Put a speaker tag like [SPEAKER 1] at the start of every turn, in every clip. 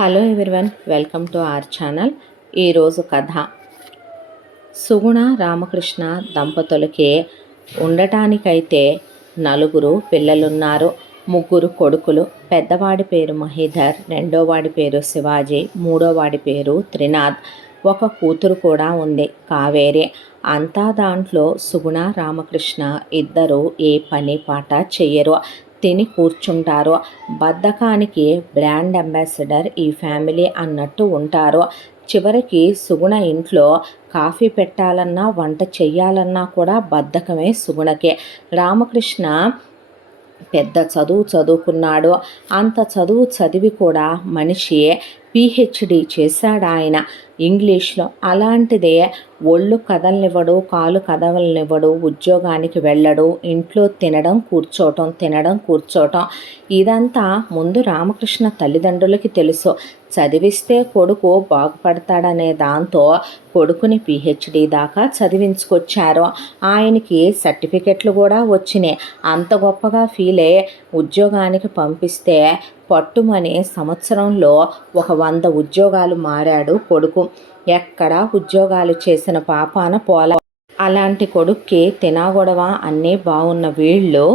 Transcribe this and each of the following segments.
[SPEAKER 1] Hello everyone welcome to our channel. ఈరోజు కథ. సుగుణ రామకృష్ణ దంపతులకి ఉండటానికైతే నలుగురు పిల్లలున్నారు. ముగ్గురు కొడుకులు. పెద్దవాడి పేరు మహీధర్ రెండోవాడి పేరు శివాజీ మూడోవాడి పేరు త్రినాథ్. ఒక కూతురు కూడా ఉంది కావేరి. అంతా దాంట్లో సుగుణ రామకృష్ణ ఇద్దరు ఏ పని పాట చెయ్యరు. తిని కూర్చుంటారు. బద్ధకానికి బ్రాండ్ అంబాసిడర్ ఈ ఫ్యామిలీ అన్నట్టు ఉంటారు. చివరికి సుగుణ ఇంట్లో కాఫీ పెట్టాలన్నా వంట చెయ్యాలన్నా కూడా బద్ధకమే సుగుణకే. రామకృష్ణ పెద్ద చదువు చదువుకున్నాడు. అంత చదువు చదివి కూడా మనిషి పిహెచ్డి చేశాడు ఆయన ఇంగ్లీష్లో. అలాంటిదే ఒళ్ళు కదలనివ్వడు కాలు కదలనివ్వడు ఉద్యోగానికి వెళ్ళడు ఇంట్లో తినడం కూర్చోవటం తినడం కూర్చోవటం. ఇదంతా ముందు రామకృష్ణ తల్లిదండ్రులకి తెలుసు. చదివిస్తే కొడుకు బాగుపడతాడనే దాంతో కొడుకుని పిహెచ్డి దాకా చదివించుకొచ్చారు. ఆయనకి సర్టిఫికెట్లు కూడా వచ్చినాయి. అంత గొప్పగా ఫీల్ అయ్యి ఉద్యోగానికి పంపిస్తే పట్టుమనే సంవత్సరంలో ఒక వంద ఉద్యోగాలు మారాడు కొడుకు. ఎక్కడ ఉద్యోగాలు చేసిన పాపాన పోల అలాంటి కొడుక్కి తినాగొడవ అన్నీ బాగున్న వీళ్ళు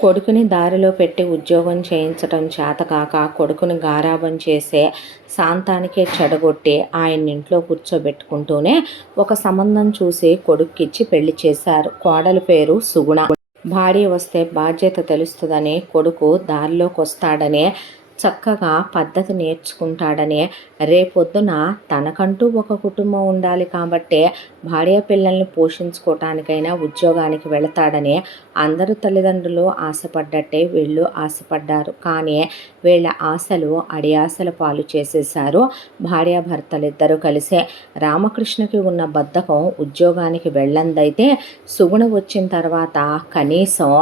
[SPEAKER 1] కొడుకుని దారిలో పెట్టి ఉద్యోగం చేయించటం చేతకాక కొడుకుని గారాబం చేసే శాంతానికే చెడగొట్టి ఆయన ఇంట్లో కూర్చోబెట్టుకుంటూనే ఒక సంబంధం చూసి కొడుక్కిచ్చి పెళ్ళి చేశారు. కోడలి పేరు సుగుణ. భార్య వస్తే బాధ్యత తెలుస్తుందని కొడుకు దారిలోకి వస్తాడనే చక్కగా పద్ధతి నేర్చుకుంటాడని రేపొద్దున తనకంటూ ఒక కుటుంబం ఉండాలి కాబట్టే భార్య పిల్లల్ని పోషించుకోవటానికైనా ఉద్యోగానికి వెళతాడని అందరూ తల్లిదండ్రులు ఆశపడ్డట్టే వీళ్ళు ఆశపడ్డారు. కానీ వీళ్ళ ఆశలు అడియాశల పాలు చేసేశారు భార్యాభర్తలిద్దరూ కలిసే. రామకృష్ణకి ఉన్న బద్ధకం ఉద్యోగానికి వెళ్ళందైతే సుగుణ వచ్చిన తర్వాత కనీసం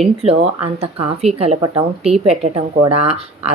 [SPEAKER 1] ఇంట్లో అంత కాఫీ కలపటం టీ పెట్టడం కూడా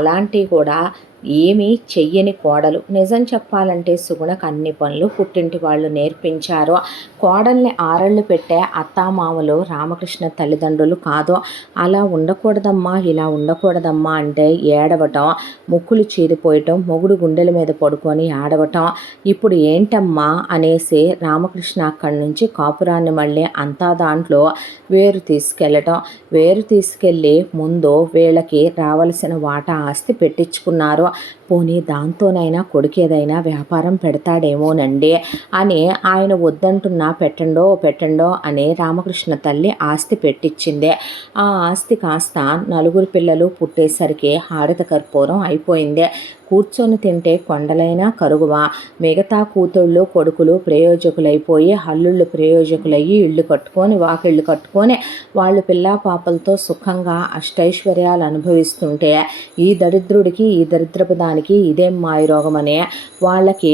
[SPEAKER 1] అలాంటివి కూడా ఏమీ చెయ్యని కోడలు. నిజం చెప్పాలంటే సుగుణకు అన్ని పనులు పుట్టింటి వాళ్ళు నేర్పించారు. కోడల్ని ఆరళ్ళు పెట్టే అత్తామామలు రామకృష్ణ తల్లిదండ్రులు కాదు. అలా ఉండకూడదమ్మా ఇలా ఉండకూడదమ్మా అంటే ఏడవటం ముక్కులు చీరిపోయటం మొగుడు గుండెల మీద పడుకొని ఆడవటం. ఇప్పుడు ఏంటమ్మా అనేసి రామకృష్ణ అక్కడి నుంచి కాపురాన్ని మళ్ళీ అంతా దాంట్లో వేరు తీసుకెళ్ళటం. వేరు తీసుకెళ్ళి ముందు వీళ్ళకి రావలసిన వాటా ఆస్తి పెట్టించుకున్నారు. పోనీ దాంతోనైనా కొడుకేదైనా వ్యాపారం పెడతాడేమోనండి అని ఆయన వద్దంటున్నా పెట్టండో పెట్టండో అని రామకృష్ణ తల్లి ఆస్తి పెట్టించింది ఆ ఆస్తి కాస్త నలుగురు పిల్లలు పుట్టేసరికి హారత కర్పూరం అయిపోయింది. కూర్చొని తింటే కొండలైనా కరుగువా? మిగతా కూతుళ్ళు కొడుకులు ప్రయోజకులైపోయి హల్లుళ్ళు ప్రయోజకులయ్యి ఇళ్ళు కట్టుకొని వాకిళ్ళు కట్టుకొని వాళ్ళు పిల్లా పాపలతో సుఖంగా అష్టైశ్వర్యాలు అనుభవిస్తుంటే ఈ దరిద్రుడికి ఈ దరిద్రపు దానికి ఇదేం మాయరోగం వాళ్ళకి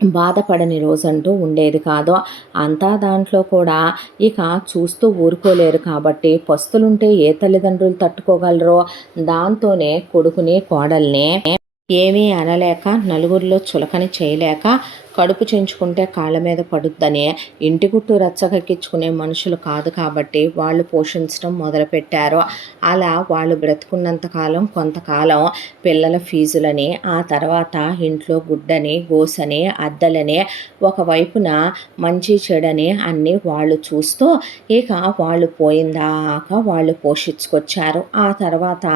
[SPEAKER 1] బాధపడని రోజంటూ ఉండేది కాదు. అంతా దాంట్లో కూడా ఇక చూస్తూ ఊరుకోలేరు కాబట్టి పస్తులుంటే ఏ తల్లిదండ్రులు తట్టుకోగలరో? దాంతోనే కొడుకుని కోడల్ని ఏమీ అనలేక నలుగురిలో చులకని చేయలేక కడుపు చెంచుకుంటే కాళ్ళ మీద పడుద్దని ఇంటి గుట్టు రచ్చకెక్కించుకునే మనుషులు కాదు కాబట్టి వాళ్ళు పోషించడం మొదలుపెట్టారు. అలా వాళ్ళు బ్రతుకున్నంతకాలం కొంతకాలం పిల్లల ఫీజులని ఆ తర్వాత ఇంట్లో గుడ్డని గోసని అద్దలని ఒకవైపున మంచి చెడని అన్నీ వాళ్ళు చూస్తూ ఇక వాళ్ళు పోయిందాక వాళ్ళు పోషించుకొచ్చారు. ఆ తర్వాత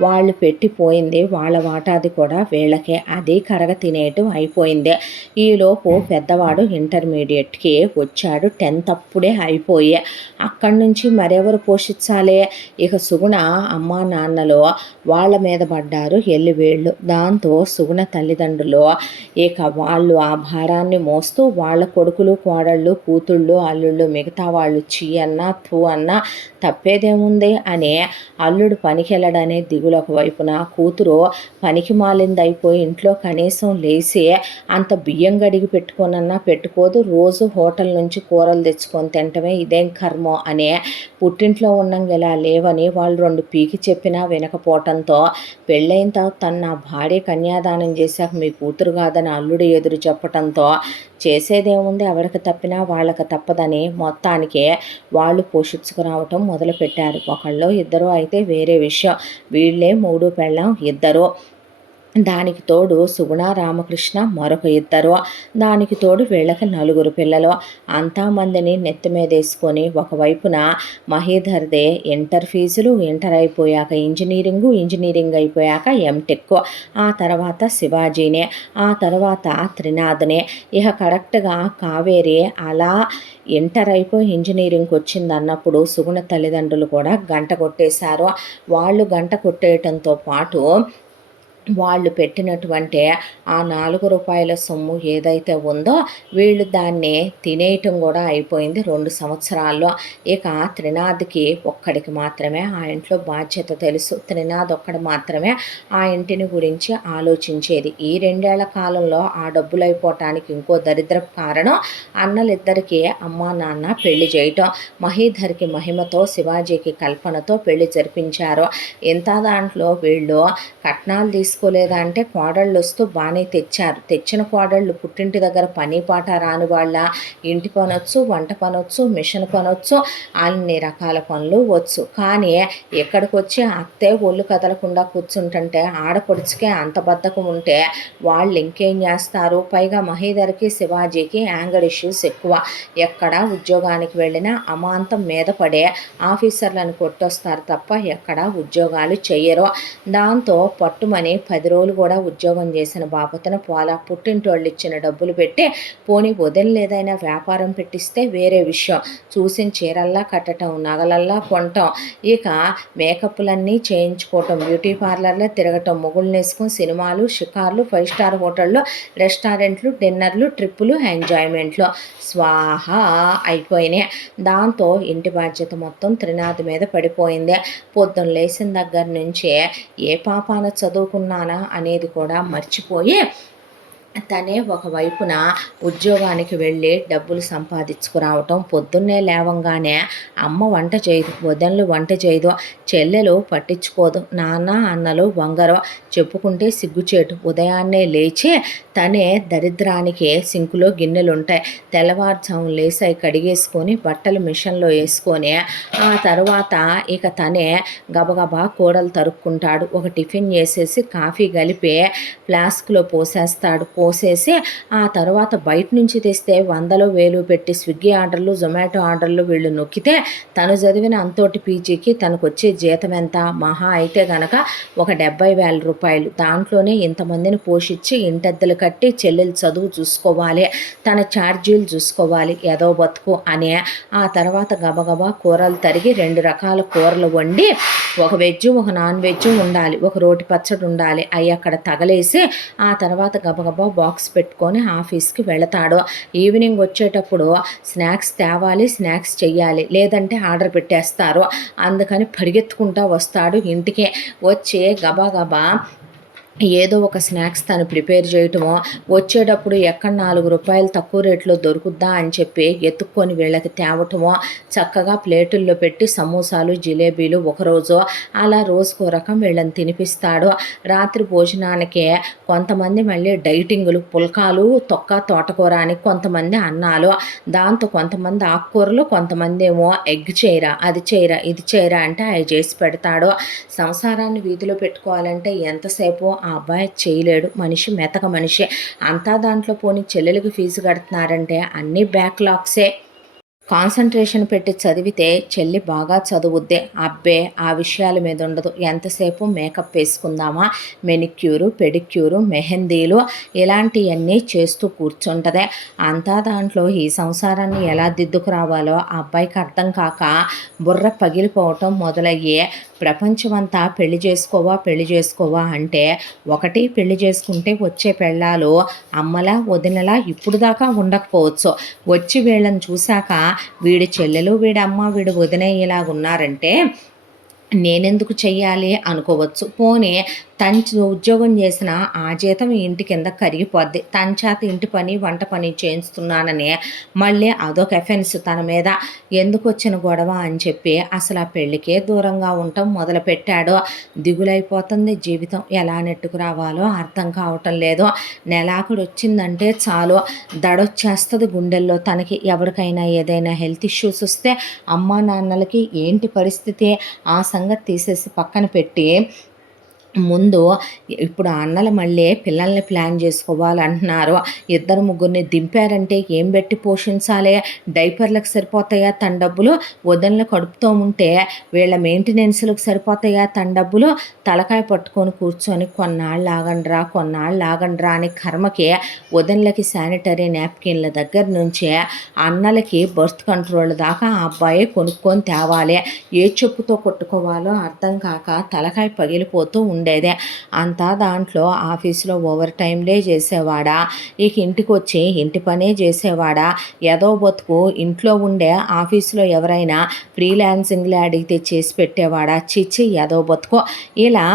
[SPEAKER 1] వాళ్ళు పెట్టిపోయింది వాళ్ళ వాటాది కూడా వీళ్ళకే. అది కరగ తినేయటం అయిపోయింది. ఈ ఈలోపు పెద్దవాడు ఇంటర్మీడియట్కి వచ్చాడు. టెన్త్ అప్పుడే అయిపోయే. అక్కడి నుంచి మరెవరు పోషించాలి? ఇక సుగుణ అమ్మా నాన్నలో వాళ్ళ మీద పడ్డారు. ఎల్లివేళ్ళు దాంతో సుగుణ తల్లిదండ్రులు ఇక వాళ్ళు ఆ భారాన్ని మోస్తూ వాళ్ళ కొడుకులు కోడళ్ళు కూతుళ్ళు అల్లుళ్ళు మిగతా వాళ్ళు చీ అన్నా తూ అన్నా తప్పేదేముంది అని అల్లుడు పనికి వెళ్ళడనే దిగులకు వైపున కూతురు పనికి మాలింది అయిపోయి ఇంట్లో కనీసం లేచి అంత బియ్యంగా గడిగి పెట్టుకోనన్నా పెట్టుకోదు. రోజు హోటల్ నుంచి కూరలు తెచ్చుకొని తింటమే ఇదేం కర్మ అనే పుట్టింట్లో ఉన్నాం ఇలా లేవని వాళ్ళు రెండు పీకి చెప్పినా వినకపోవటంతో పెళ్ళైన తర్వాత తన నా భార్య కన్యాదానం చేశాక మీ కూతురు కాదని అల్లుడు ఎదురు చెప్పటంతో చేసేదేముంది? ఎవరికి తప్పినా వాళ్ళకి తప్పదని మొత్తానికి వాళ్ళు పోషించుకురావటం మొదలుపెట్టారు. ఒకళ్ళు ఇద్దరు అయితే వేరే విషయం. వీళ్ళే మూడు పెళ్ళం ఇద్దరు. దానికి తోడు సుగుణ రామకృష్ణ మరొక ఇద్దరు. దానికి తోడు వీళ్ళకి నలుగురు పిల్లలు. అంతమందిని నెత్తి మీద వేసుకొని ఒకవైపున మహీధర్దే ఇంటర్ ఫీజులు ఇంటర్ అయిపోయాక ఇంజనీరింగు ఇంజనీరింగ్ అయిపోయాక ఎంటెక్ ఆ తర్వాత శివాజీనే ఆ తర్వాత త్రినాథ్నే. ఇక కరెక్ట్గా కావేరి అలా ఇంటర్ అయిపోయి ఇంజనీరింగ్కి వచ్చింది అన్నప్పుడు సుగుణ తల్లిదండ్రులు కూడా గంట కొట్టేశారు. వాళ్ళు గంట కొట్టేయటంతో పాటు వాళ్ళు పెట్టినటువంటి ఆ నాలుగు రూపాయల సొమ్ము ఏదైతే ఉందో వీళ్ళు దాన్ని తినేయటం కూడా అయిపోయింది రెండు సంవత్సరాల్లో. ఇక త్రినాథ్కి ఒక్కడికి మాత్రమే ఆ ఇంట్లో బాధ్యత తెలుసు. త్రినాథ్ ఒక్కడు మాత్రమే ఆ ఇంటిని గురించి ఆలోచించేది. ఈ రెండేళ్ళ కాలంలో ఆ డబ్బులు అయిపోవటానికి ఇంకో దరిద్ర కారణం అన్నలిద్దరికీ అమ్మా నాన్న పెళ్ళి చేయటం. మహీధర్కి మహిమతో శివాజీకి కల్పనతో పెళ్ళి జరిపించారు. ఇంత దాంట్లో వీళ్ళు కట్నాలు తీసుకు తీసుకోలేదా అంటే కోడళ్ళు వస్తూ బాగానే తెచ్చారు. తెచ్చిన కోడళ్ళు పుట్టింటి దగ్గర పని పాట రాని వాళ్ళ ఇంటి పనొచ్చు వంట పనొచ్చు మిషన్ పనొచ్చు అన్ని రకాల పనులు వచ్చు. కానీ ఎక్కడికి వచ్చి అత్తే ఒళ్ళు కదలకుండా కూర్చుంటుంటే ఆడపడుచుకే అంత బద్ధకం ఉంటే వాళ్ళు ఇంకేం చేస్తారు? పైగా మహీధర్కి శివాజీకి యాంగర్ ఇష్యూస్ ఎక్కువ. ఎక్కడ ఉద్యోగానికి వెళ్ళినా అమాంతం మీద పడే ఆఫీసర్లను కొట్టొస్తారు తప్ప ఎక్కడ ఉద్యోగాలు చెయ్యరు. దాంతో పట్టుమని పది రోజులు కూడా ఉద్యోగం చేసిన బాపతన పోలా పుట్టింటోళ్ళు ఇచ్చిన డబ్బులు పెట్టి పోనీ వదిలేదైనా వ్యాపారం పెట్టిస్తే వేరే విషయం. చూసిన చీరల్లా కట్టడం నగలల్లా కొనటం ఇక మేకప్లన్నీ చేయించుకోవటం బ్యూటీ పార్లర్లో తిరగటం మొగుళ్ళు వేసుకుని సినిమాలు షికార్లు ఫైవ్ స్టార్ హోటళ్ళు రెస్టారెంట్లు డిన్నర్లు ట్రిప్పులు ఎంజాయ్మెంట్లు. స్వాహ! అయిపోయినాయి. దాంతో ఇంటి బాధ్యత మొత్తం త్రినాథ్ మీద పడిపోయింది. పొద్దున్న లేచిన దగ్గర నుంచే ఏ పాపాన చదువుకున్నానా అనేది కూడా మర్చిపోయి తనే ఒకవైపున ఉద్యోగానికి వెళ్ళి డబ్బులు సంపాదించుకురావటం పొద్దున్నే లేవంగానే అమ్మ వంట చేయదు వదనలు వంట చేయదు చెల్లెలు పట్టించుకోదు నాన్న అన్నలు వంగరు చెప్పుకుంటే సిగ్గుచేటు. ఉదయాన్నే లేచి తనే దరిద్రానికి సింకులో గిన్నెలు ఉంటాయి తెల్లవారుజాము లేసాయి కడిగేసుకొని బట్టలు మిషన్లో వేసుకొని ఆ తర్వాత ఇక తనే గబగబా కూడలు తరుక్కుంటాడు. ఒక టిఫిన్ చేసేసి కాఫీ కలిపి ఫ్లాస్క్లో పోసేస్తాడు. పోసేసి ఆ తర్వాత బయట నుంచి తెస్తే వందలు వేలు పెట్టి స్విగ్గీ ఆర్డర్లు జొమాటో ఆర్డర్లు వీళ్ళు నొక్కితే తను చదివిన అంతోటి పీజీకి తనకు వచ్చే జీతం ఎంత? మహా అయితే గనక ఒక డెబ్బై వేల రూపాయలు. దాంట్లోనే ఇంతమందిని పోషించి ఇంటద్దెలు కట్టి చెల్లెలు చదువు చూసుకోవాలి తన ఛార్జీలు చూసుకోవాలి ఏదో బతుకు అనే. ఆ తర్వాత గబగబా కూరలు తరిగి రెండు రకాల కూరలు వండి ఒక వెజ్ ఒక నాన్ వెజ్ ఉండాలి ఒక రోటి పచ్చడి ఉండాలి అవి అక్కడ తగలేసి ఆ తర్వాత గబగబా బాక్స్ పెట్టుకొని ఆఫీస్కి వెళతాడు. ఈవినింగ్ వచ్చేటప్పుడు స్నాక్స్ తేవాలి స్నాక్స్ చెయ్యాలి లేదంటే ఆర్డర్ పెట్టేస్తారు. అందుకని పరిగెత్తుకుంటా వస్తాడు ఇంటికి. వచ్చి గబా గబా ఏదో ఒక స్నాక్స్ తను ప్రిపేర్ చేయటమో వచ్చేటప్పుడు ఎక్కడ నాలుగు రూపాయలు తక్కువ రేట్లో దొరుకుద్దా అని చెప్పి ఎత్తుక్కొని వీళ్ళకి తేవటమో చక్కగా ప్లేటుల్లో పెట్టి సమోసాలు జిలేబీలు ఒకరోజు అలా రోజుకో రకం వీళ్ళని తినిపిస్తాడు. రాత్రి భోజనానికి కొంతమంది మళ్ళీ డైటింగులు పుల్కాలు తొక్క తోటకూర అని కొంతమంది అన్నాలు. దాంతో కొంతమంది ఆకుకూరలు కొంతమంది ఏమో ఎగ్ చీర అది చీర ఇది చేయరా అంటే అవి చేసి పెడతాడు. సంసారాన్ని వీధిలో పెట్టుకోవాలంటే ఎంతసేపు ఆ అబ్బాయి చేయలేడు మనిషి మెతక మనిషి. అంతా దాంట్లో పోని చెల్లెలకి ఫీజు కడుతున్నారంటే అన్ని బ్యాక్లాగ్సే. కాన్సన్ట్రేషన్ పెట్టి చదివితే చెల్లి బాగా చదువుద్దే. అబ్బే ఆ విషయాల మీద ఉండదు. ఎంతసేపు మేకప్ వేసుకుందామా? మెనిక్యూరు పెడిక్యూరు మెహందీలు ఇలాంటివన్నీ చేస్తూ కూర్చుంటదే. అంతా దాంట్లో ఈ సంసారాన్ని ఎలా దిద్దుకురావాలో ఆ అబ్బాయికి అర్థం కాక బుర్ర పగిలిపోవటం మొదలయ్యే ప్రపంచమంతా పెళ్ళి చేసుకోవా పెళ్ళి చేసుకోవా అంటే ఒకటి పెళ్ళి చేసుకుంటే వచ్చే పెళ్ళాలు అమ్మలా వదినలా ఇప్పుడు దాకా ఉండకపోవచ్చు. వచ్చి వీళ్ళని చూశాక వీడి చెల్లెలు వీడి అమ్మ వీడి వదిన ఇలాగున్నారంటే నేనెందుకు చెయ్యాలి అనుకోవచ్చు. పోనీ తను ఉద్యోగం చేసిన ఆ జీతం ఇంటి కింద కరిగిపోద్ది. తన చేత ఇంటి పని వంట పని చేయిస్తున్నానని మళ్ళీ అదొక ఎఫెన్స్ తన మీద. ఎందుకు వచ్చిన గొడవ అని చెప్పి అసలు ఆ పెళ్ళికే దూరంగా ఉండటం మొదలుపెట్టాడు. దిగులైపోతుంది జీవితం. ఎలా నెట్టుకు రావాలో అర్థం కావటం లేదు. నెలాకుడు వచ్చిందంటే చాలు. దడొచ్చేస్తుంది గుండెల్లో తనకి. ఎవరికైనా ఏదైనా హెల్త్ ఇష్యూస్ వస్తే అమ్మా నాన్నలకి ఏంటి పరిస్థితి? ఆ సంగతి తీసేసి పక్కన పెట్టి ముందు ఇప్పుడు అన్నలు మళ్ళీ పిల్లల్ని ప్లాన్ చేసుకోవాలంటున్నారు. ఇద్దరు ముగ్గురిని దింపారంటే ఏం పెట్టి పోషించాలి? డైపర్లకు సరిపోతాయా తన డబ్బులు? వదనలు కడుపుతూ ఉంటే వీళ్ళ మెయింటెనెన్స్లకు సరిపోతాయా తన డబ్బులు? తలకాయ పట్టుకొని కూర్చొని కొన్నాళ్ళు ఆగండ్రా కొన్నాళ్ళు ఆగండ్రా అని కర్మకి వదనలకి శానిటరీ నాప్కిన్ల దగ్గర నుంచే అన్నలకి బర్త్ కంట్రోల్ దాకా ఆ అబ్బాయి కొనుక్కొని తేవాలి. ఏ చెప్పుతో కొట్టుకోవాలో అర్థం కాక తలకాయ పగిలిపోతూ ఉండేదే. అంతా దాంట్లో ఆఫీస్లో ఓవర్ టైంలే చేసేవాడా? ఇక ఇంటికి వచ్చి ఇంటి పనే చేసేవాడా? ఏదో బతుకు ఇంట్లో ఉండే ఆఫీస్లో ఎవరైనా ఫ్రీలాన్సింగ్లే అడిగితే చేసి పెట్టేవాడా? చిచ్చి ఏదో బతుకు. ఇలా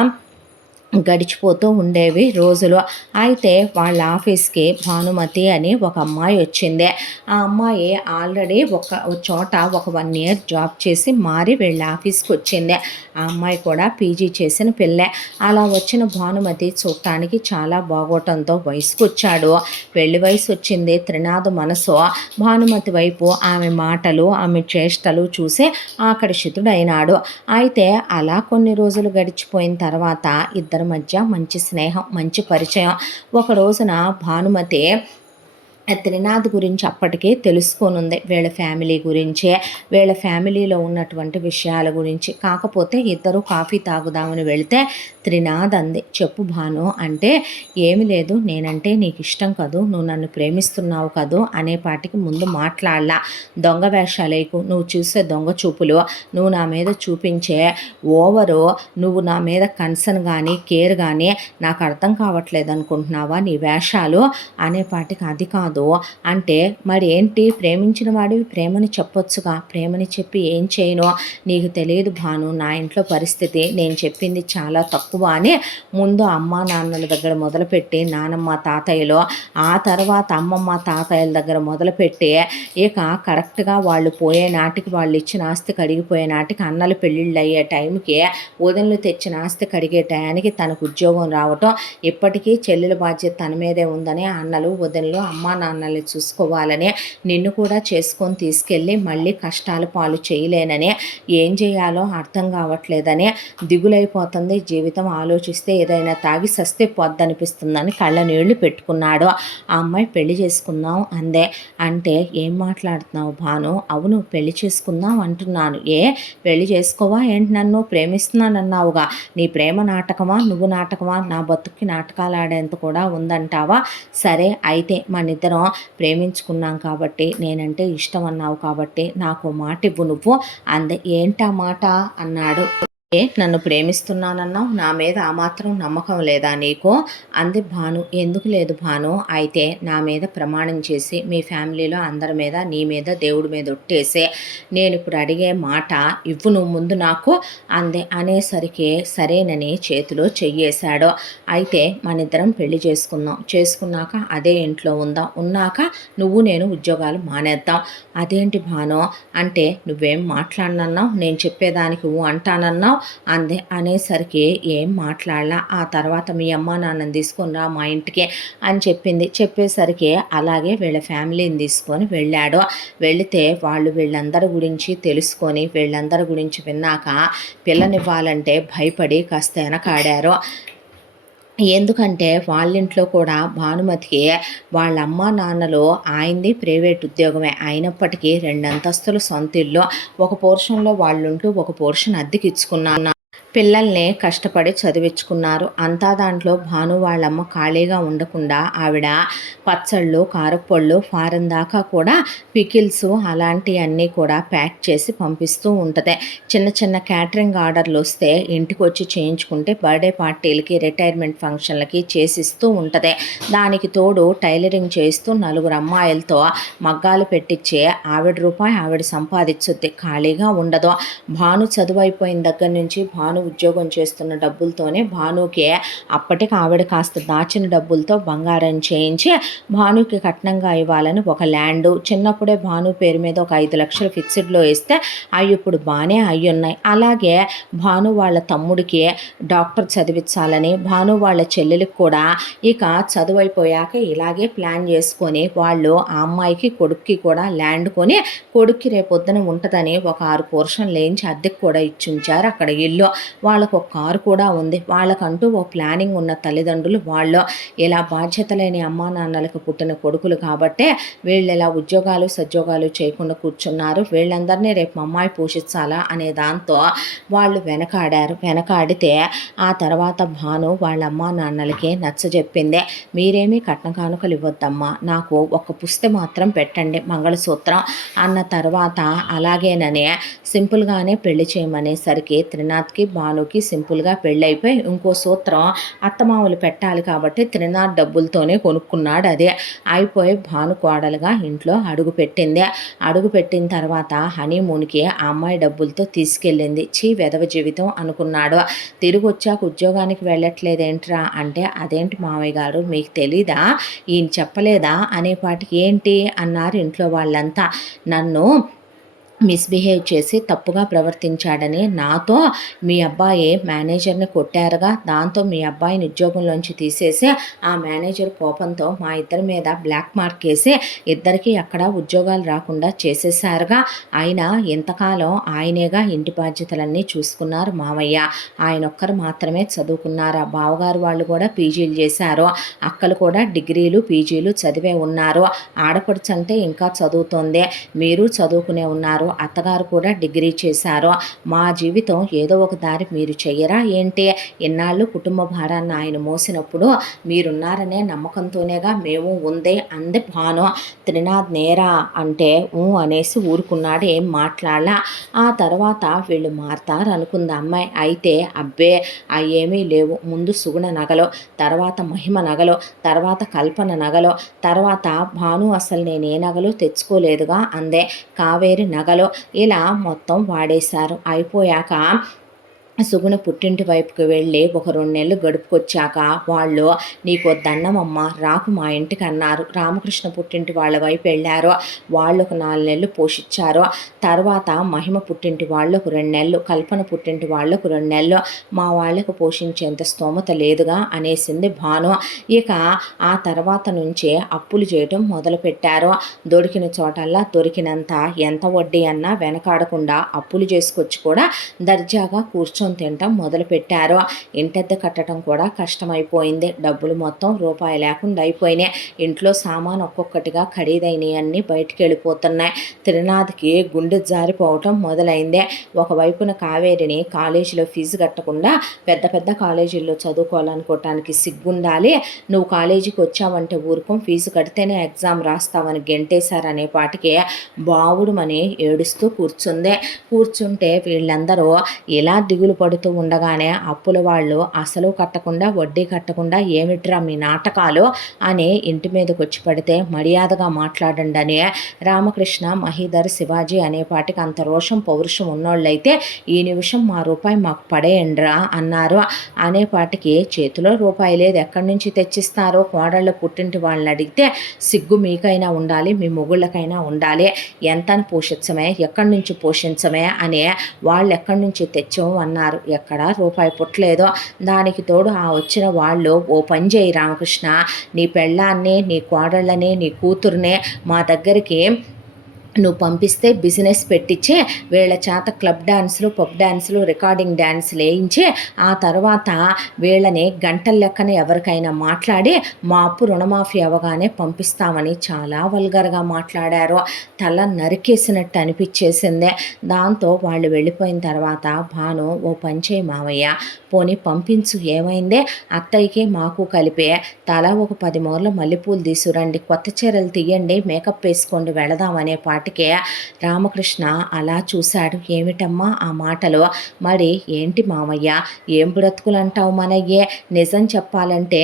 [SPEAKER 1] గడిచిపోతూ ఉండేవి రోజులు. అయితే వాళ్ళ ఆఫీస్కి భానుమతి అని ఒక అమ్మాయి వచ్చింది. ఆ అమ్మాయి ఆల్రెడీ ఒక చోట ఒక వన్ ఇయర్ జాబ్ చేసి మారి వీళ్ళ ఆఫీస్కి వచ్చింది. ఆ అమ్మాయి కూడా పీజీ చేసిన పిల్లే. అలా వచ్చిన భానుమతి చూడటానికి చాలా బాగోటంతో వయసుకు వచ్చాడు. పెళ్ళి వయసు వచ్చింది త్రినాథ మనసు. భానుమతి వైపు ఆమె మాటలు ఆమె చేష్టలు చూసి ఆకర్షితుడైనాడు. అయితే అలా కొన్ని రోజులు గడిచిపోయిన తర్వాత ఇద్దరు మధ్య మంచి స్నేహం మంచి పరిచయం. ఒక రోజున భానుమతి త్రినాథ్ గురించి అప్పటికే తెలుసుకోనుంది. వీళ్ళ ఫ్యామిలీ గురించే వీళ్ళ ఫ్యామిలీలో ఉన్నటువంటి విషయాల గురించి. కాకపోతే ఇద్దరు కాఫీ తాగుదామని వెళితే త్రినాథ్ అంది చెప్పు భాను అంటే ఏమి లేదు. నేనంటే నీకు ఇష్టం కదూ? నువ్వు నన్ను ప్రేమిస్తున్నావు కదూ? అనే పాటికి ముందు మాట్లాడలా. దొంగ వేషాలేకు నువ్వు చూసే దొంగ చూపులు నువ్వు నా మీద చూపించే ఓవరు నువ్వు నా మీద కన్సర్న్ కానీ కేర్ కానీ నాకు అర్థం కావట్లేదు అనుకుంటున్నావా నీ వేషాలు? అనే పాటికి అది కాదు. కాదు. అంటే మరి ఏంటి? ప్రేమించిన వాడివి ప్రేమని చెప్పొచ్చుగా. ప్రేమని చెప్పి ఏం చేయను? నీకు తెలియదు భాను నా ఇంట్లో పరిస్థితి నేను చెప్పింది చాలా తక్కువ అని ముందు అమ్మ నాన్నల దగ్గర మొదలుపెట్టి నానమ్మ తాతయ్యలో ఆ తర్వాత అమ్మమ్మ తాతయ్యల దగ్గర మొదలుపెట్టి ఇక కరెక్ట్గా వాళ్ళు పోయే నాటికి వాళ్ళు ఇచ్చిన ఆస్తి కడిగిపోయే నాటికి అన్నలు పెళ్ళిళ్ళు అయ్యే టైంకి వదినలు తెచ్చిన ఆస్తి కడిగే టయానికి తనకు ఉద్యోగం రావటం ఇప్పటికీ చెల్లెల బాధ్యత తన మీదే ఉందని అన్నలు వదినలు అమ్మ నాన్నల్ని చూసుకోవాలని నిన్ను కూడా చేసుకొని తీసుకెళ్ళి మళ్ళీ కష్టాలు పాలు చేయలేనని ఏం చేయాలో అర్థం కావట్లేదని దిగులైపోతుంది. జీవితం ఆలోచిస్తే ఏదైనా తాగి సస్తే పొద్దనిపిస్తుందని కళ్ళ నీళ్ళు పెట్టుకున్నాడు. ఆ అమ్మాయి పెళ్ళి చేసుకుందాం అందే. అంటే ఏం మాట్లాడుతున్నావు భాను? అవును పెళ్ళి చేసుకుందాం అంటున్నాను. ఏ? పెళ్ళి చేసుకోవా? ఏంటి నన్ను ప్రేమిస్తున్నానన్నావుగా? నీ ప్రేమ నాటకమా? నువ్వు నాటకమా? నా బతుక్కి నాటకాలు ఆడేంత కూడా ఉందంటావా? సరే అయితే మన ఇద్దరం ప్రేమించుకున్నాం కాబట్టి నేనంటే ఇష్టం అన్నావు కాబట్టి నాకు మాట ఇవ్వు నువ్వు. అంద ఏంటా మాట? అన్నాడు. నన్ను ప్రేమిస్తున్నానన్నావు? నా మీద ఆ మాత్రం నమ్మకం లేదా నీకు? అంది భాను. ఎందుకు లేదు భాను? అయితే నా మీద ప్రమాణం చేసి మీ ఫ్యామిలీలో అందరి మీద నీ మీద దేవుడి మీద ఒట్టేసే. నేను ఇప్పుడు అడిగే మాట ఇవ్వు నువ్వు ముందు నాకు అంది. అనేసరికి సరేనని చేతిలో చెయ్యేశాడు. అయితే మన ఇద్దరం పెళ్ళి చేసుకుందాం చేసుకున్నాక అదే ఇంట్లో ఉందాం. ఉన్నాక నువ్వు నేను ఉద్యోగాలు మానేద్దాం. అదేంటి భాను? అంటే నువ్వేం మాట్లాడనన్నావు? నేను చెప్పేదానికి ఊ అంటానన్నావు? అందే. అనేసరికి ఏం మాట్లాడలా? ఆ తర్వాత మీ అమ్మ నాన్నని తీసుకొని రా మా ఇంటికి అని చెప్పింది. చెప్పేసరికి అలాగే వీళ్ళ ఫ్యామిలీని తీసుకొని వెళ్ళాడు. వెళితే వాళ్ళు వీళ్ళందరి గురించి తెలుసుకొని వీళ్ళందరి గురించి విన్నాక పిల్లనివ్వాలంటే భయపడి కాస్త వెనకాడారు ఎందుకంటే వాళ్ళింట్లో కూడా భానుమతికి వాళ్ళ అమ్మ నాన్నలు ఆయనది ప్రైవేట్ ఉద్యోగమే. అయినప్పటికీ రెండు అంతస్తుల సొంత ఇల్లు ఒక పోర్షన్లో వాళ్ళుంటూ ఒక పోర్షన్ అద్దెకి ఇచ్చుకున్నాను పిల్లల్ని కష్టపడి చదివించుకున్నారు. అంతా దాంట్లో భాను వాళ్ళమ్మ ఖాళీగా ఉండకుండా ఆవిడ పచ్చళ్ళు కారపళ్ళు ఫారెన్ దాకా కూడా పికిల్స్ అలాంటివన్నీ కూడా ప్యాక్ చేసి పంపిస్తూ ఉంటుంది. చిన్న చిన్న క్యాటరింగ్ ఆర్డర్లు వస్తే ఇంటికి వచ్చి చేయించుకుంటే బర్త్డే పార్టీలకి రిటైర్మెంట్ ఫంక్షన్లకి చేసిస్తూ ఉంటుంది. దానికి తోడు టైలరింగ్ చేస్తూ నలుగురు అమ్మాయిలతో మగ్గాలు పెట్టించే ఆవిడ రూపాయి ఆవిడ సంపాదించుద్ది. ఖాళీగా ఉండదు. భాను చదువు అయిపోయిన దగ్గర నుంచి భాను ఉద్యోగం చేస్తున్న డబ్బులతోనే భానుకి అప్పటికి ఆవిడ కాస్త దాచిన డబ్బులతో బంగారం చేయించి భానుకి కట్నంగా ఇవ్వాలని ఒక ల్యాండ్. చిన్నప్పుడే భాను పేరు మీద ఒక ఐదు లక్షలు ఫిక్స్డ్లో ఇస్తే అవి ఇప్పుడు బాగానే అయ్యి ఉన్నాయి అలాగే భాను వాళ్ళ తమ్ముడికి డాక్టర్ చదివించాలని భాను వాళ్ళ చెల్లెలకు కూడా ఇక చదువు అయిపోయాక ఇలాగే ప్లాన్ చేసుకొని వాళ్ళు ఆ అమ్మాయికి కొడుక్కి కూడా ల్యాండ్ కొని కొడుక్కి రేపొద్దున ఉంటుందని ఒక ఆరు పోర్షన్లు వేయించి అద్దెకు కూడా ఇచ్చి ఉంచారు అక్కడ ఇల్లు. వాళ్ళకు ఒక కారు కూడా ఉంది. వాళ్ళకంటూ ఓ ప్లానింగ్ ఉన్న తల్లిదండ్రులు వాళ్ళు ఇలా బాధ్యత లేని అమ్మా నాన్నలకు పుట్టిన కొడుకులు కాబట్టే వీళ్ళు ఇలా ఉద్యోగాలు సద్యోగాలు చేయకుండా కూర్చున్నారు. వీళ్ళందరినీ రేపు మా అమ్మాయి పోషించాలా అనే దాంతో వాళ్ళు వెనకాడారు. వెనకాడితే ఆ తర్వాత భాను వాళ్ళ అమ్మా నాన్నలకి నచ్చజెప్పింది. మీరేమీ కట్న కానుకలు ఇవ్వద్దమ్మా. నాకు ఒక పుస్తె మాత్రం పెట్టండి మంగళసూత్రం అన్న తర్వాత అలాగేనని సింపుల్గానే పెళ్ళి చేయమనేసరికి త్రినాథ్కి భానుకి సింపుల్గా పెళ్ళైపోయి ఇంకో సూత్రం అత్తమామలు పెట్టాలి కాబట్టి త్రినాథ్ డబ్బులతోనే కొనుక్కున్నాడు అదే. అయిపోయి భాను కోడలుగా ఇంట్లో అడుగు పెట్టింది. అడుగు పెట్టిన తర్వాత హనీమూన్కి ఆ అమ్మాయి డబ్బులతో తీసుకెళ్ళింది. చీ వెధవ జీవితం అనుకున్నాడు. తిరిగి వచ్చాక ఉద్యోగానికి వెళ్ళట్లేదేంట్రా? అంటే అదేంటి మావయ్య గారు మీకు తెలీదా? ఈయన చెప్పలేదా? అనేపాటికి ఏంటి? అన్నారు ఇంట్లో వాళ్ళంతా. నన్ను మిస్బిహేవ్ చేసి తప్పుగా ప్రవర్తించాడని నాతో మీ అబ్బాయి మేనేజర్ని కొట్టారుగా. దాంతో మీ అబ్బాయిని ఉద్యోగంలోంచి తీసేసి ఆ మేనేజర్ కోపంతో మా ఇద్దరి మీద బ్లాక్ మార్క్ వేసి ఇద్దరికి అక్కడ ఉద్యోగాలు రాకుండా చేసేసారుగా ఆయన ఇంతకాలం ఆయనేగా ఇంటి బాధ్యతలన్నీ చూసుకున్నారు మావయ్య ఆయన ఒక్కరు మాత్రమే చదువుకున్నారు? ఆ బావగారు వాళ్ళు కూడా పీజీలు చేశారు. అక్కలు కూడా డిగ్రీలు పీజీలు చదివే ఉన్నారు. ఆడపడుచు అంటే ఇంకా చదువుతోంది. మీరు చదువుకునే ఉన్నారు. అత్తగారు కూడా డిగ్రీ చేశారు. మా జీవితం ఏదో ఒక దారి మీరు చెయ్యరా ఏంటి? ఎన్నాళ్ళు కుటుంబ భారాన్ని ఆయన మోసినప్పుడు మీరున్నారనే నమ్మకంతోనేగా మేము ఉందే అంది భాను. త్రినాథ్ నేరా అంటే ఊ అనేసి ఊరుకున్నాడు ఏం మాట్లాడలా. ఆ తర్వాత వీళ్ళు మారతారు అనుకుంది అమ్మాయి. అయితే అబ్బే అయ్యేమీ లేవు. ముందు సుగుణ నగలు తర్వాత మహిమ నగలు తర్వాత కల్పన నగలు తర్వాత భాను అసలు నేను ఏ నగలు తెచ్చుకోలేదుగా అందే. కావేరి ముక్కలు ఇలా మొత్తం వాడేశారు. అయిపోయాక సుగుణ పుట్టింటి వైపుకి వెళ్ళి ఒక రెండు నెలలు గడుపుకొచ్చాక వాళ్ళు నీకు దండమమ్మ రాకు మా ఇంటికి అన్నారు. రామకృష్ణ పుట్టింటి వాళ్ళ వైపు వెళ్ళారు. వాళ్ళు ఒక నాలుగు నెలలు పోషించారు. తర్వాత మహిమ పుట్టింటి వాళ్ళకు రెండు నెలలు కల్పన పుట్టింటి వాళ్ళకు రెండు నెలలు మా వాళ్ళకు పోషించేంత స్తోమత లేదుగా అనేసింది భాను. ఇక ఆ తర్వాత నుంచే అప్పులు చేయటం మొదలుపెట్టారు. దొరికిన చోటల్లా దొరికినంత ఎంత వడ్డీ అన్నా వెనకాడకుండా అప్పులు చేసుకొచ్చి కూడా దర్జాగా కూర్చొని కూర్చొని తినటం మొదలుపెట్టారు. ఇంటద్దె కట్టడం కూడా కష్టమైపోయింది. డబ్బులు మొత్తం రూపాయి లేకుండా అయిపోయినాయి. ఇంట్లో సామాన్ ఒక్కొక్కటిగా ఖరీదైనవి అన్నీ బయటికి వెళ్ళిపోతున్నాయి త్రినాథ్కి గుండె జారిపోవటం మొదలైంది. ఒకవైపున కావేరిని కాలేజీలో ఫీజు కట్టకుండా పెద్ద పెద్ద కాలేజీల్లో చదువుకోవాలనుకోవటానికి సిగ్గుండాలి. నువ్వు కాలేజీకి వచ్చావంటే ఊరుకం ఫీజు కడితేనే ఎగ్జామ్ రాస్తావని గెంటేశారనే పాటికి బావుడుమని ఏడుస్తూ కూర్చుంది. కూర్చుంటే వీళ్ళందరూ ఇలా దిగులు అప్పులు పడుతూ ఉండగానే అప్పుల వాళ్ళు అసలు కట్టకుండా వడ్డీ కట్టకుండా ఏమిట్రా మీ నాటకాలు అని ఇంటి మీదకి వచ్చి పడితే మర్యాదగా మాట్లాడండి అని రామకృష్ణ మహీధర్ శివాజీ అనేపాటికి అంత రోషం పౌరుషం ఉన్నోళ్ళైతే ఈ నిమిషం మా రూపాయి మాకు పడేయండిరా అన్నారు. అనేపాటికి చేతిలో రూపాయి లేదు ఎక్కడి నుంచి తెచ్చిస్తారో కోడళ్ళ పుట్టింటి వాళ్ళని అడిగితే సిగ్గు మీకైనా ఉండాలి మీ మొగుళ్ళకైనా ఉండాలి. ఎంత పోషించమే ఎక్కడి నుంచి పోషించమే అనే వాళ్ళు ఎక్కడి నుంచి తెచ్చాము అన్నారు. అన్నారు. ఎక్కడా రూపాయి పుట్టలేదో. దానికి తోడు ఆ వచ్చిన వాళ్ళు ఓ పని చేయి రామకృష్ణ. నీ పెళ్ళాన్ని నీ కోడళ్ళని నీ కూతురునే మా దగ్గరికి నువ్వు పంపిస్తే బిజినెస్ పెట్టించే వీళ్ళ చేత క్లబ్ డ్యాన్సులు పబ్ డ్యాన్సులు రికార్డింగ్ డ్యాన్సులు వేయించి ఆ తర్వాత వీళ్ళని గంటల లెక్కన ఎవరికైనా మాట్లాడి మా అప్పు రుణమాఫీ అవ్వగానే పంపిస్తామని చాలా వల్గర్గా మాట్లాడారు. తల నరికేసినట్టు అనిపించేసింది. దాంతో వాళ్ళు వెళ్ళిపోయిన తర్వాత భాను ఓ పంచే మావయ్య. పోని పంపించు ఏమైందే? అత్తయ్యకి మాకు కలిపే. తల ఒక పది మూరలు మల్లెపూలు తీసుకురండి. కొత్త చీరలు తీయండి మేకప్ వేసుకోండి వెళదామనే పాట మాటకే రామకృష్ణ అలా చూశాడు. ఏమిటమ్మా ఆ మాటలు? మరి ఏంటి మామయ్య? ఏం బ్రతుకులంటావు మనయ్యే? నిజం చెప్పాలంటే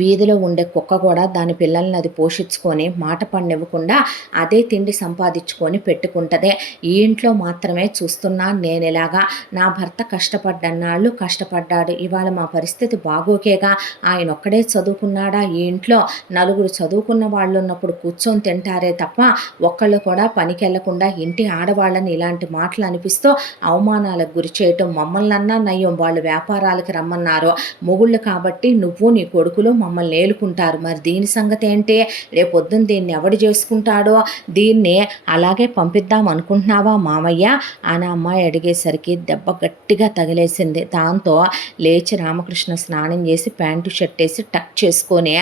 [SPEAKER 1] వీధిలో ఉండే కుక్క కూడా దాని పిల్లల్ని అది పోషించుకొని మాట పండివ్వకుండా అదే తిండి సంపాదించుకొని పెట్టుకుంటుంది. ఈ ఇంట్లో మాత్రమే చూస్తున్నా నేను ఇలాగా నా భర్త కష్టపడ్డన్నాళ్ళు కష్టపడ్డాడు ఇవాళ మా పరిస్థితి బాగోకేగా ఆయన ఒక్కడే చదువుకున్నాడా ఈ ఇంట్లో నలుగురు చదువుకున్న వాళ్ళు ఉన్నప్పుడు కూర్చొని తింటారే తప్ప ఒక్కళ్ళు కూడా పనికి వెళ్ళకుండా ఇంటి ఆడవాళ్ళని ఇలాంటి మాటలు అనిపిస్తూ అవమానాలకు గురి చేయటం మమ్మల్ని అన్నా నయ్యం వాళ్ళు వ్యాపారాలకి రమ్మన్నారు. మొగుళ్ళు కాబట్టి నువ్వు నీ కొడుకులు మమ్మల్ని ఏలుకుంటారు. మరి దీని సంగతి ఏంటి? రేపొద్దున దీన్ని ఎవడు చేసుకుంటాడో? దీన్ని అలాగే పంపిద్దాం అనుకుంటున్నావా మామయ్య? అని అమ్మాయి అడిగేసరికి దెబ్బ గట్టిగా తగిలేసింది. దాంతో లేచి రామకృష్ణ స్నానం చేసి ప్యాంటు షర్ట్ వేసి టక్ చేసుకొని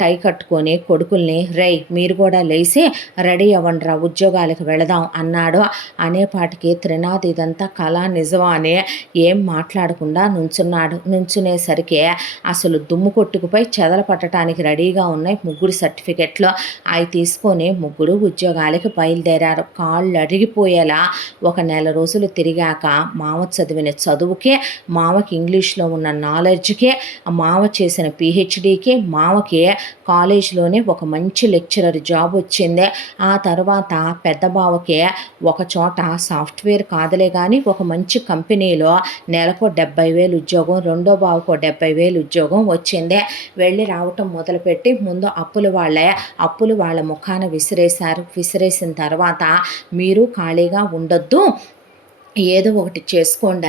[SPEAKER 1] టై కట్టుకొని కొడుకుల్ని రై మీరు కూడా లేచి రెడీ అవ్వండిరా ఉద్యోగాలకు వెళదాం అన్నాడు. అనేపాటికి త్రినాథ్ ఇదంతా కళ నిజమా అని ఏం మాట్లాడకుండా నుంచున్నాడు. నుంచునేసరికి అసలు దుమ్ము కొట్టుకుపోయి చెదల పట్టడానికి రెడీగా ఉన్నాయి. ముగ్గురు సర్టిఫికెట్లు అవి తీసుకొని ముగ్గురు ఉద్యోగాలకి బయలుదేరారు. కాళ్ళు అడిగిపోయేలా ఒక నెల రోజులు తిరిగాక మామ చదివిన చదువుకే మామకి ఇంగ్లీష్లో ఉన్న నాలెడ్జ్కే మామ చేసిన పిహెచ్డికి మామకి కాలేజ్లోనే ఒక మంచి లెక్చరర్ జాబ్ వచ్చింది. ఆ తర్వాత పెద్ద బావకి ఒక చోట సాఫ్ట్వేర్ కాదులే కానీ ఒక మంచి కంపెనీలో నెలకు డెబ్బై వేలు ఉద్యోగం రెండో బావకు డెబ్బై వేలు ఉద్యోగం వచ్చింది. వెళ్ళి రావటం మొదలుపెట్టి ముందు అప్పులు వాళ్ళే అప్పులు వాళ్ళ ముఖాన విసిరేశారు. విసిరేసిన తర్వాత మీరు ఖాళీగా ఉండొద్దు. ఏదో ఒకటి చేసుకోండి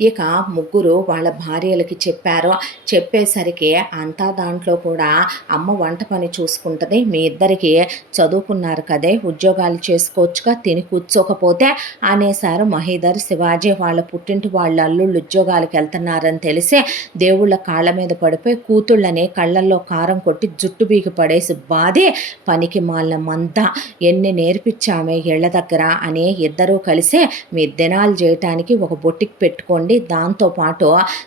[SPEAKER 1] ఇక ముగ్గురు వాళ్ళ భార్యలకి చెప్పారు. చెప్పేసరికి అంతా దాంట్లో కూడా అమ్మ వంట పని చూసుకుంటుంది. మీ ఇద్దరికి చదువుకున్నారు కదే ఉద్యోగాలు చేసుకోవచ్చుగా తిని కూర్చోకపోతే అనేసారు మహీధర్ శివాజీ. వాళ్ళ పుట్టింటి వాళ్ళ అల్లుళ్ళు ఉద్యోగాలకు వెళ్తున్నారని తెలిసి దేవుళ్ళ కాళ్ళ మీద పడిపోయి కూతుళ్ళని కళ్ళల్లో కారం కొట్టి జుట్టు బీగి పడేసి బాధి పనికి మాలిన మంద ఎన్ని నేర్పించామే ఇళ్ళ దగ్గర అని ఇద్దరూ కలిసి మీ దినాలు చేయటానికి ఒక బొట్టికి పెట్టుకోండి. దాంతోపాటు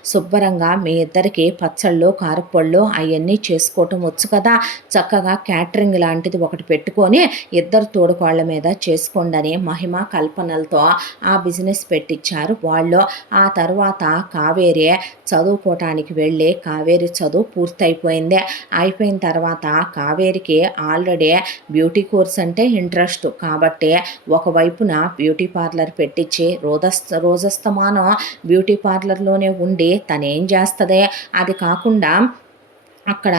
[SPEAKER 1] శుభ్రంగా మీ ఇద్దరికి పచ్చళ్ళు కారపళ్ళు అవన్నీ చేసుకోవటం వచ్చు కదా. చక్కగా క్యాటరింగ్ లాంటిది ఒకటి పెట్టుకొని ఇద్దరు తోడుకోళ్ళ మీద చేసుకోండి అని మహిమ కల్పనలతో ఆ బిజినెస్ పెట్టించారు వాళ్ళు ఆ తర్వాత కావేరి చదువుకోవటానికి వెళ్ళి కావేరి చదువు పూర్తయిపోయింది. అయిపోయిన తర్వాత కావేరికి ఆల్రెడీ బ్యూటీ కోర్స్ అంటే ఇంట్రెస్ట్ కాబట్టి ఒకవైపున బ్యూటీ పార్లర్ పెట్టించి రోజస్త రోజస్తమానం బ్యూటీ పార్లర్లోనే ఉండి తనేం చేస్తుంది? అది కాకుండా అక్కడ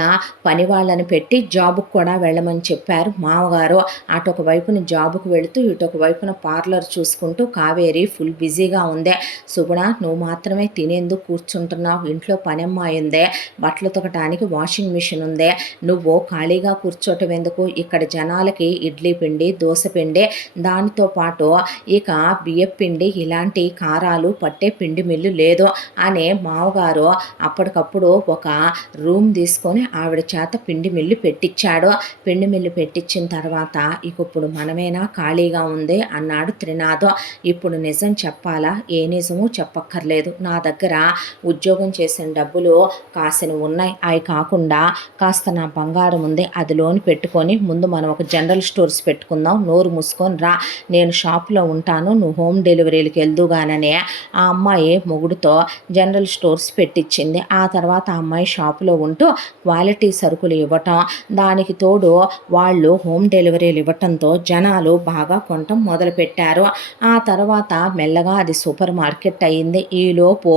[SPEAKER 1] పని వాళ్ళని పెట్టి జాబుకు కూడా వెళ్ళమని చెప్పారు మామగారు. అటొక వైపున జాబుకు వెళుతూ ఇటొక వైపున పార్లర్ చూసుకుంటూ కావేరి ఫుల్ బిజీగా ఉందే. సుగుణ నువ్వు మాత్రమే తినేందుకు కూర్చుంటున్నావు. ఇంట్లో పని ఉందే బట్టలు తొక్కటానికి వాషింగ్ మిషన్ ఉందే. నువ్వు ఖాళీగా కూర్చోటం ఎందుకు? ఇక్కడ జనాలకి ఇడ్లీ పిండి దోశ పిండి దానితో పాటు ఇక బియ్యం పిండి ఇలాంటి కారాలు పట్టే పిండి మిల్లు లేదు. అనే మామగారు అప్పటికప్పుడు ఒక రూమ్ తీసుకు తీసుకొని ఆవిడ చేత పిండి మిల్లు పెట్టించాడు పిండి మిల్లు పెట్టించిన తర్వాత ఇక ఇప్పుడు మనమేనా ఖాళీగా ఉంది అన్నాడు త్రినాథ్. ఇప్పుడు నిజం చెప్పాలా? ఏ నిజము చెప్పక్కర్లేదు. నా దగ్గర ఉద్యోగం చేసిన డబ్బులు కాసిన ఉన్నాయి. అవి కాకుండా కాస్త నా బంగారం ఉంది. అది లోన్ పెట్టుకొని ముందు మనం ఒక జనరల్ స్టోర్స్ పెట్టుకుందాం. నోరు మూసుకొని రా. నేను షాప్లో ఉంటాను. నువ్వు హోమ్ డెలివరీలకు వెళ్దుగాననే ఆ అమ్మాయి మొగుడుతో జనరల్ స్టోర్స్ పెట్టించింది ఆ తర్వాత ఆ అమ్మాయి షాపులో ఉంటూ క్వాలిటీ సరుకులు ఇవ్వటం దానికి తోడు వాళ్ళు హోమ్ డెలివరీలు ఇవ్వటంతో జనాలు బాగా కొనటం మొదలుపెట్టారు. ఆ తర్వాత మెల్లగా అది సూపర్ మార్కెట్ అయింది. ఈలోపు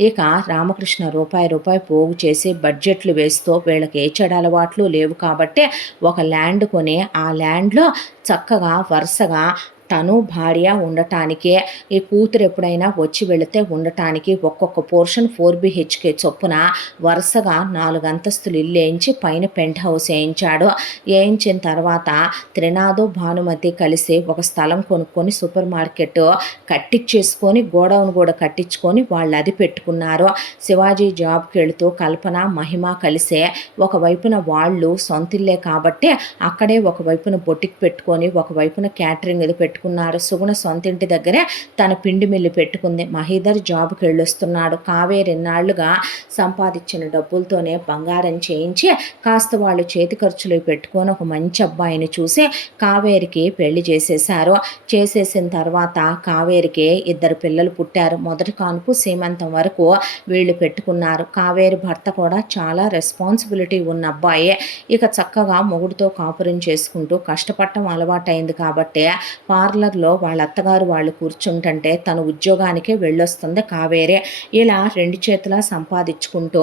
[SPEAKER 1] ఇక రామకృష్ణ రూపాయి రూపాయి పోగు చేసి బడ్జెట్లు వేస్తూ వీళ్ళకి ఏ చెడు అలవాట్లు లేవు కాబట్టి ఒక ల్యాండ్ కొని ఆ ల్యాండ్లో చక్కగా వరుసగా తను భార్య ఉండటానికే ఈ కూతురు ఎప్పుడైనా వచ్చి వెళితే ఉండటానికి ఒక్కొక్క పోర్షన్ ఫోర్ బిహెచ్కే చొప్పున వరుసగా నాలుగు అంతస్తులు ఇల్లు వేయించి పైన పెంట్ హౌస్ వేయించాడు. వేయించిన తర్వాత త్రినాథు భానుమతి కలిసి ఒక స్థలం కొనుక్కొని సూపర్ మార్కెట్ కట్టించేసుకొని గోడౌన్ కూడా కట్టించుకొని వాళ్ళు అది పెట్టుకున్నారు. శివాజీ జాబ్కి వెళుతూ కల్పన మహిమ కలిసే ఒకవైపున వాళ్ళు సొంతిల్లే కాబట్టి అక్కడే ఒకవైపున బొటిక్ పెట్టుకొని ఒకవైపున క్యాటరింగ్ ఇది పెట్టుకుని పెట్టుకున్నారు సుగుణ సొంతింటి దగ్గరే తన పిండి మిల్లు పెట్టుకుంది. మహీధర్ జాబ్కి వెళ్ళొస్తున్నాడు. కావేరి ఎన్నాళ్ళుగా సంపాదించిన డబ్బులతోనే బంగారం చేయించి కాస్త వాళ్ళు చేతి ఖర్చులు పెట్టుకొని ఒక మంచి అబ్బాయిని చూసి కావేరికి పెళ్ళి చేసేశారు. చేసేసిన తర్వాత కావేరికి ఇద్దరు పిల్లలు పుట్టారు. మొదటి కానుపు సీమంతం వరకు వీళ్ళు పెట్టుకున్నారు. కావేరి భర్త కూడా చాలా రెస్పాన్సిబిలిటీ ఉన్న అబ్బాయి. ఇక చక్కగా మొగుడుతో కాపురం చేసుకుంటూ కష్టపడటం అలవాటైంది కాబట్టి పాత పార్లర్లో వాళ్ళ అత్తగారు వాళ్ళు కూర్చుంటుంటే తన ఉద్యోగానికే వెళ్ళొస్తుంది కావేరే. ఇలా రెండు చేతులా సంపాదించుకుంటూ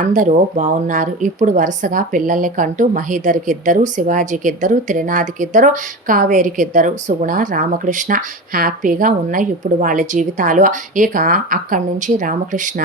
[SPEAKER 1] అందరూ బాగున్నారు ఇప్పుడు వరుసగా పిల్లల్ని కంటూ మహీధర్కి ఇద్దరు శివాజీకి ఇద్దరు త్రినాథ్కి ఇద్దరు కావేరికి ఇద్దరు సుగుణ రామకృష్ణ హ్యాపీగా ఉన్నాయి ఇప్పుడు వాళ్ళ జీవితాలు. ఇక అక్కడి నుంచి రామకృష్ణ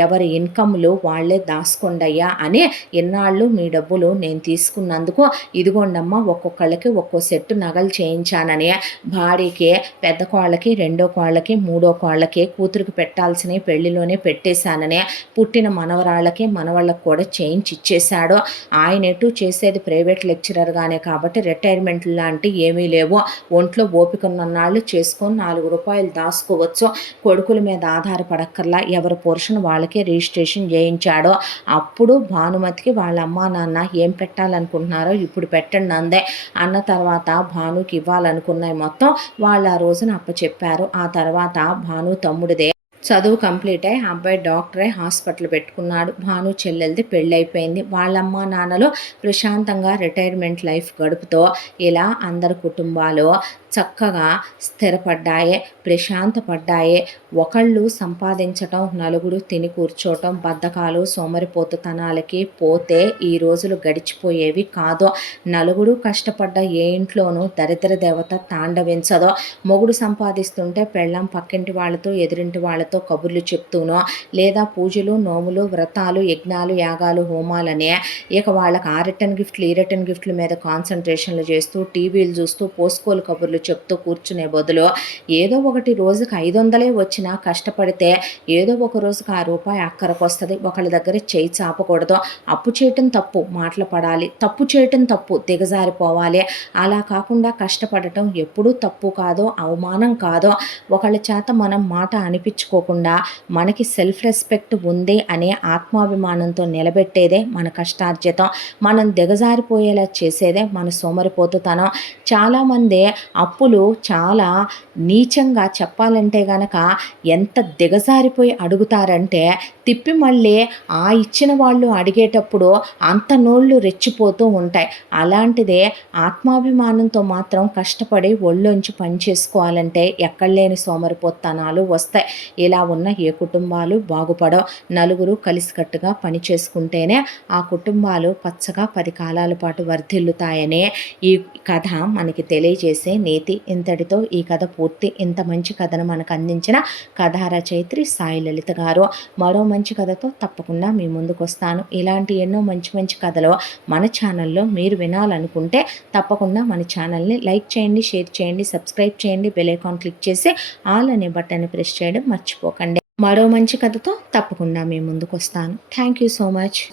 [SPEAKER 1] ఎవరి ఇన్కమ్లు వాళ్ళే దాసుకోండయ్యా అని ఎన్నాళ్ళు మీ డబ్బులు నేను తీసుకున్నందుకు ఇదిగోండమ్మ ఒక్కొక్కళ్ళకి ఒక్కో సెట్టు నగలు చేయించానని భార్యకి పెద్ద కోళ్ళకి రెండో కోళ్ళకి మూడో కోళ్ళకి కూతురికి పెట్టాల్సినవి పెళ్ళిలోనే పెట్టేశానని పుట్టిన మనవరాళ్ళకి మనవాళ్ళకి కూడా చేయించి ఇచ్చేశాడు. ఆయన ఎటు చేసేది ప్రైవేట్ లెక్చరర్గానే కాబట్టి రిటైర్మెంట్ లాంటి ఏమీ లేవు. ఒంట్లో ఓపిక చేసుకొని నాలుగు రూపాయలు దాచుకోవచ్చు. కొడుకుల మీద ఆధారపడక్కర్లా. ఎవరి పోర్షన్ వాళ్ళకే రిజిస్ట్రేషన్ చేయించాడో. అప్పుడు భానుమతికి వాళ్ళ అమ్మా నాన్న ఏం పెట్టాలనుకుంటున్నారో ఇప్పుడు పెట్టండి అందే. అన్న తర్వాత భానుకి ఇవ్వాలనుకున్నాయి మొత్తం వాళ్ళు ఆ రోజున అప్పచెప్పారు. ఆ తర్వాత భాను తమ్ముడిదే. చదువు కంప్లీట్ అయ్యి అబ్బాయి డాక్టర్ హాస్పిటల్ పెట్టుకున్నాడు. భాను చెల్లెలది పెళ్ళైపోయింది. వాళ్ళమ్మ నాన్నలు ప్రశాంతంగా రిటైర్మెంట్ లైఫ్ గడుపుతో ఇలా అందరి కుటుంబాలు చక్కగా స్థిరపడ్డాయే ప్రశాంతపడ్డాయే. ఒకళ్ళు సంపాదించటం నలుగురు తిని కూర్చోటం బద్ధకాలు సోమరిపోతుతనాలకి పోతే ఈ రోజులు గడిచిపోయేవి కాదు నలుగురు కష్టపడ్డ ఏ ఇంట్లోనూ దరిద్ర దేవత తాండవించదో మొగుడు సంపాదిస్తుంటే పెళ్ళం పక్కింటి వాళ్ళతో ఎదురింటి వాళ్ళతో కబుర్లు చెప్తూనో లేదా పూజలు నోములు వ్రతాలు యజ్ఞాలు యాగాలు హోమాలనే ఇక వాళ్ళకి ఆ రిటర్న్ గిఫ్ట్లు ఈ రిటర్న్ గిఫ్ట్ల మీద కాన్సన్ట్రేషన్లు చేస్తూ టీవీలు చూస్తూ పోసుకోలు కబుర్లు చెప్తూ కూర్చునే బదులు ఏదో ఒకటి రోజుకి ఐదు వందలే వచ్చినా కష్టపడితే ఏదో ఒక రోజుకి ఆ రూపాయి అక్కరకు వస్తుంది. ఒకళ్ళ దగ్గర చేయి చాపకూడదు. అప్పు చేయటం తప్పు మాటలు పడాలి. తప్పు చేయటం తప్పు దిగజారిపోవాలి. అలా కాకుండా కష్టపడటం ఎప్పుడూ తప్పు కాదో అవమానం కాదో. ఒకళ్ళ చేత మనం మాట అనిపించుకోకుండా మనకి సెల్ఫ్ రెస్పెక్ట్ ఉంది అనే ఆత్మాభిమానంతో నిలబెట్టేదే మన కష్టార్జితం. మనం దిగజారిపోయేలా చేసేదే మన సోమరిపోతుతనం. చాలామంది అప్పులు చాలా నీచంగా చెప్పాలంటే గనక ఎంత దిగజారిపోయి అడుగుతారంటే తిప్పి మళ్ళీ ఆ ఇచ్చిన వాళ్ళు అడిగేటప్పుడు అంత నోళ్ళు రెచ్చిపోతూ ఉంటాయి. అలాంటిదే ఆత్మాభిమానంతో మాత్రం కష్టపడి ఒళ్ళొంచి పని చేసుకోవాలంటే ఎక్కడలేని సోమరిపోత్తనాలు వస్తాయి. ఇలా ఉన్న ఏ కుటుంబాలు బాగుపడవు. నలుగురు కలిసికట్టుగా పని చేసుకుంటేనే ఆ కుటుంబాలు పచ్చగా పది కాలాల పాటు వర్ధిల్లుతాయనే ఈ కథ మనకి తెలియజేసే నీతి. ఇంతటితో ఈ కథ పూర్తి. ఇంత మంచి కథను మనకు అందించిన కథా రచయిత్రి సాయి లలిత గారు. మరో మంచి కథతో తప్పకుండా మీ ముందుకు వస్తాను. ఇలాంటి ఎన్నో మంచి మంచి కథలు మన ఛానల్లో మీరు వినాలనుకుంటే తప్పకుండా మన ఛానల్ని లైక్ చేయండి షేర్ చేయండి సబ్స్క్రైబ్ చేయండి బెలైకాన్ క్లిక్ చేసి ఆల్ అనే బటన్ ప్రెస్ చేయడం మర్చిపోకండి. మరో మంచి కథతో తప్పకుండా మీ ముందుకు వస్తాను. Thank you so much.